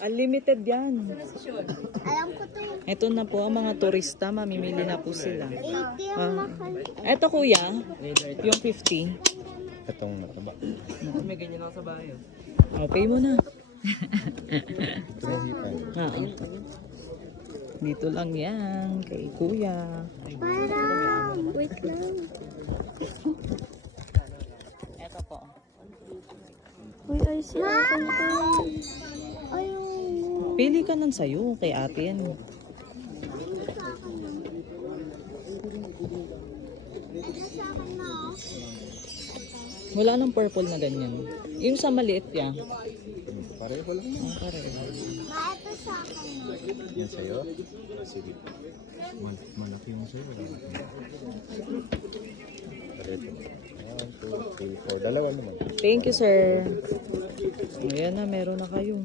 Unlimited yan. Alam ko to. Ito na po ang mga turista. Mamimili na po sila. 80 ang mahal. Ito kuya, yung 50. Itong nataba. May ganyan ako sa bahay. Oh, pay mo na. Ito na hipan. Dito lang yan, kay kuya. Parang, wait lang. Ito po. Uy, ay si akin to. Ayun. Pili ka ng sayo, kay ate yan. Wala nang purple na ganyan. Yung sa maliit yan. Pareho lang naman. Pareho. Ma, ito sa akin na. Yan sa'yo? Sige. Malaki yung sa'yo. Pareho. 1, 2, 3, 4. Dalawa naman. Thank you, sir. Ayan na, meron na kayo.